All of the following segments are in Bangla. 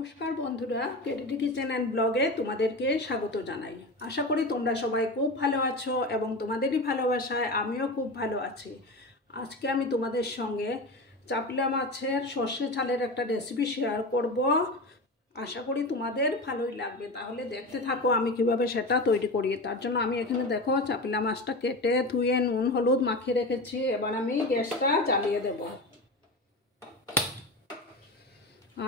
নমস্কার বন্ধুরা, কেডিডি কিচেন অ্যান্ড ব্লগে তোমাদেরকে স্বাগত জানাই। আশা করি তোমরা সবাই খুব ভালো আছো এবং তোমাদেরই ভালোবাসায় আমিও খুব ভালো আছি। আজকে আমি তোমাদের সঙ্গে চাপলা মাছের সর্ষে ঝালের একটা রেসিপি শেয়ার করব। আশা করি তোমাদের ভালোই লাগবে। তাহলে দেখতে থাকো আমি কিভাবে সেটা তৈরি করি। তার জন্য আমি এখানে দেখো চাপলা মাছটা কেটে ধুয়ে নুন হলুদ মাখিয়ে রেখেছি। এবার আমি গ্যাসটা জ্বালিয়ে দেবো।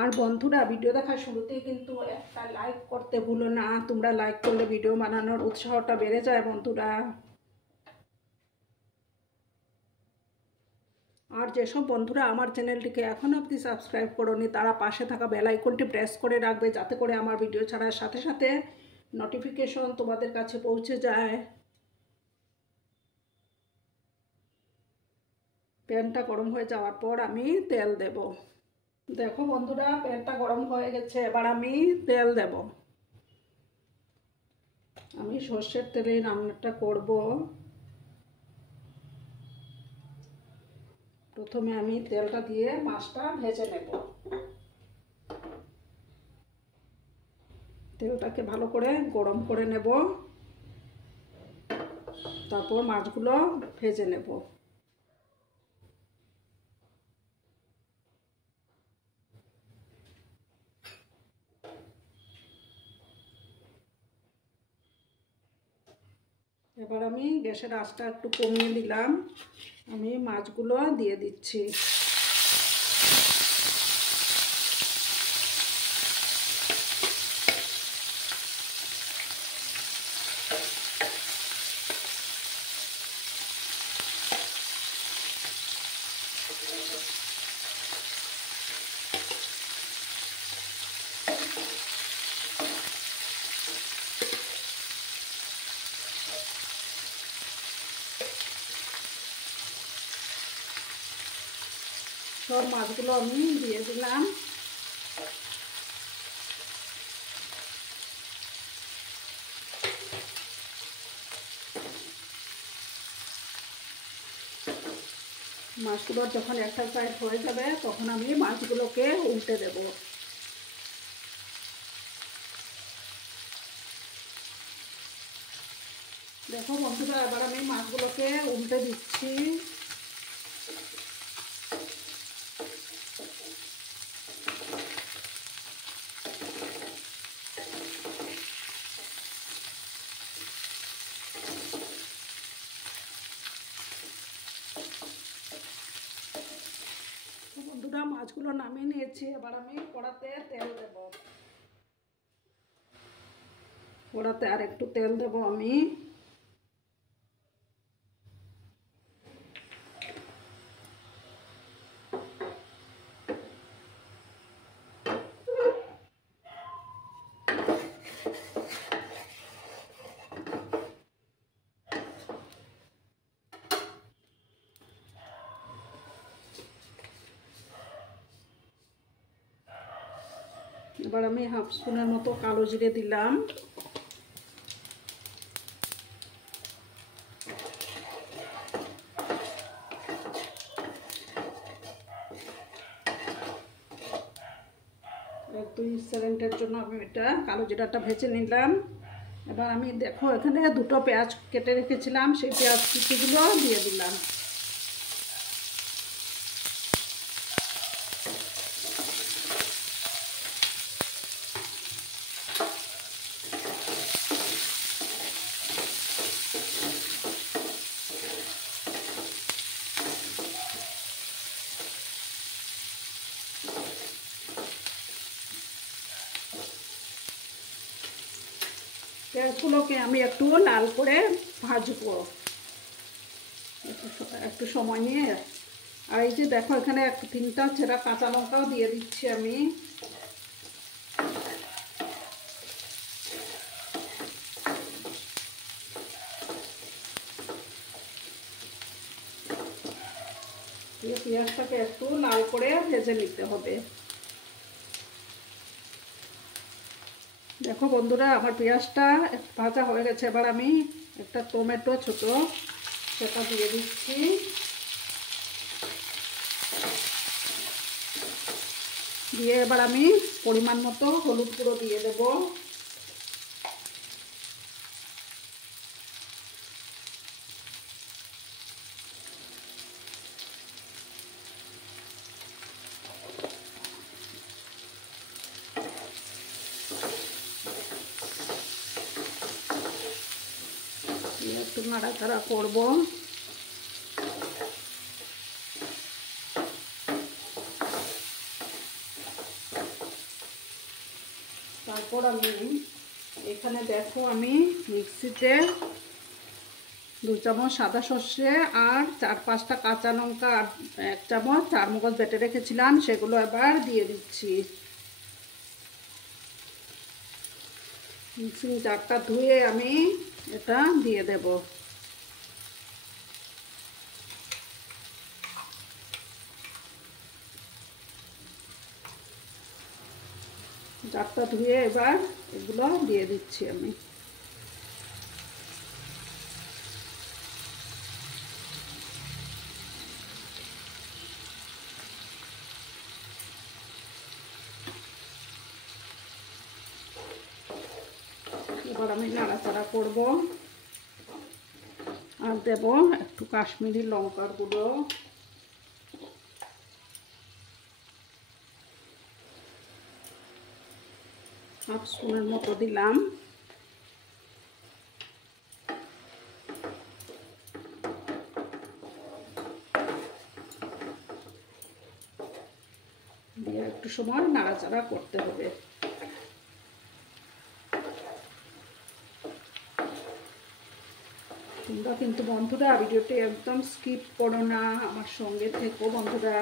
আর বন্ধুরা, ভিডিও দেখার শুরুতেই কিন্তু একটা লাইক করতে ভুলো না। তোমরা লাইক করলে ভিডিও বানানোর উৎসাহটা বেড়ে যায় বন্ধুরা। আর যেসব বন্ধুরা আমার চ্যানেলটিকে এখনও অবধি সাবস্ক্রাইব করোনি তারা পাশে থাকা বেল আইকনটি প্রেস করে রাখবে, যাতে করে আমার ভিডিও ছাড়ার সাথে সাথে নোটিফিকেশন তোমাদের কাছে পৌঁছে যায়। প্যানটা গরম হয়ে যাওয়ার পর আমি তেল দেব। দেখো বন্ধুরা, প্যানটা গরম হয়ে গেছে। এবার আমি তেল দেব। আমি সর্ষের তেলে রান্নাটা করব। প্রথমে আমি তেলটা দিয়ে মাছটা ভেজে নেব। তেলটাকে ভালো করে গরম করে নেব, তারপর মাছগুলো ভেজে নেব। এবার আমি গ্যাসের আঁচটা একটু কমিয়ে দিলাম। আমি মাছগুলো দিয়ে দিচ্ছি। সব মাছগুলো আমি দিয়ে দিলাম। মাছগুলো যখন একটা সাইড হয়ে যাবে তখন আমি মাছগুলোকে উল্টে দেব। দেখো বন্ধুরা, এবার আমি মাছগুলোকে উল্টে দিচ্ছি। বন্ধুরা, মাছগুলো নামিয়ে নিয়েছি। এবার আমি কড়াতে তেল দেব। কড়াতে আর একটু তেল দেব আমি। এবার আমি হাফ স্পুনের মতো কালো জিরে দিলাম। এক 2 সেকেন্ডের জন্য আমি এটা কালো জিরাটা ভেজে নিলাম। এবার আমি দেখো এখানে দুটো পেঁয়াজ কেটে রেখেছিলাম, সেই পেঁয়াজ কুচিগুলো দিয়ে দিলাম। পেঁয়াজগুলোকে আমি একটু লাল করে ভাজবো একটু সময় নিয়ে। আর এই যে দেখো এখানে 3টা ছেঁড়া কাঁচা লঙ্কাও দিয়ে দিচ্ছি আমি। পেঁয়াজটাকে একটু লাল করে ভেজে নিতে হবে। দেখো বন্ধুরা, আমার পেঁয়াজটা ভাজা হয়ে গেছে। এবার আমি একটা টমেটো ছোট সেটা দিয়ে দিচ্ছি। দিয়ে এবার আমি পরিমাণ মতো হলুদ গুঁড়ো দিয়ে দেব। একটু নাড়াচাড়া করব। তারপর আমি এখানে দেখো আমি মিক্সিতে 2 চামচ সাদা সর্ষে আর 4-5টা কাঁচা লঙ্কা আর 1 চামচ চারমগজ বেটে রেখেছিলাম, সেগুলো এবার দিয়ে দিচ্ছি। মিক্সিং জারটা ধুয়ে আমি এটা দিয়ে দেব। জারটা ধুয়ে এবার এগুলো দিয়ে দিচ্ছি আমি। এবার আমি নাড়াচাড়া করব আর দেব একটু কাশ্মীরি লঙ্কার গুঁড়ো, হাফ স্পুনের মতো দিলাম। দিয়ে একটু সময় নাড়াচাড়া করতে হবে। তোমরা কিন্তু বন্ধুরা ভিডিওটি একদম স্কিপ করো না, আমার সঙ্গে থেকো বন্ধুরা।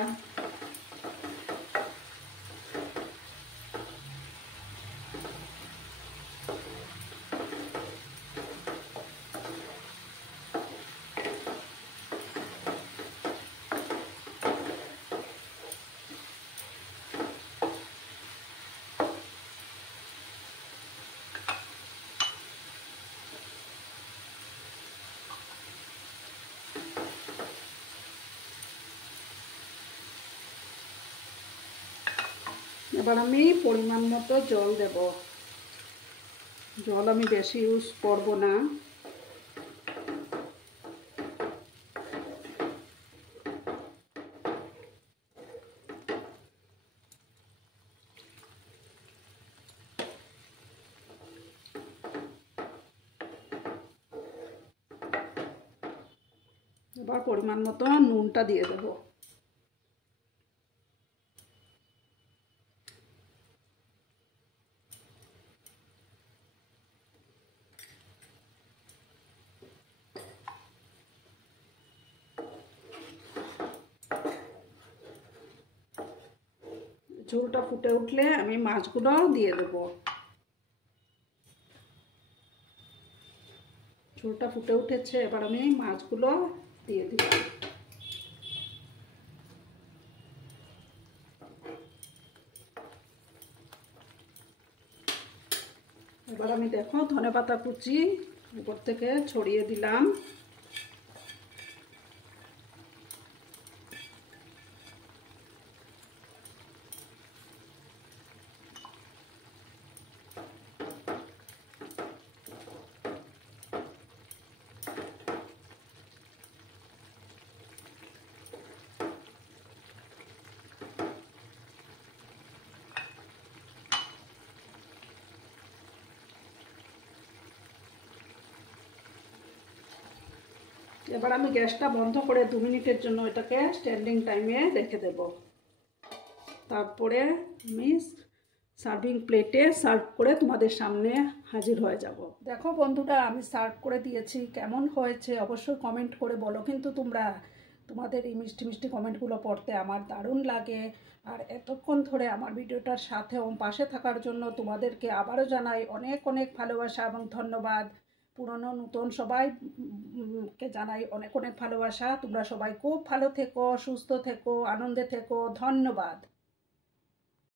এবার আমি পরিমাণ মতো জল দেব। জল আমি বেশি ইউজ করব না। এবার পরিমাণ মতো নুনটা দিয়ে দেব। ঝোলটা ফুটে উঠলে আমি মাছগুলো দিয়ে দেব। ঝোলটা ফুটে উঠেছে, এবার আমি মাছগুলো দিয়ে দিব। এবার আমি দেখো ধনেপাতা কুচি উপর থেকে ছড়িয়ে দিলাম। এবার আমি গ্যাসটা বন্ধ করে 2 মিনিটের জন্য এটাকে স্ট্যান্ডিং টাইমে রেখে দেব। তারপরে আমি সার্ভিং প্লেটে সার্ভ করে তোমাদের সামনে হাজির হয়ে যাব। দেখো বন্ধুরা আমি সার্ভ করে দিয়েছি, কেমন হয়েছে অবশ্যই কমেন্ট করে বলো। কিন্তু তোমাদের এই মিষ্টি মিষ্টি কমেন্টগুলো পড়তে আমার দারুণ লাগে। আর এতক্ষণ ধরে আমার ভিডিওটার সাথে পাশে থাকার জন্য তোমাদেরকে আবারও জানাই অনেক অনেক ভালোবাসা এবং ধন্যবাদ। পুরনো নতুন সবাইকে জানাই অনেক অনেক ভালোবাসা। তোমরা সবাই খুব ভালো থেকো, সুস্থ থেকো, আনন্দে থেকো। ধন্যবাদ।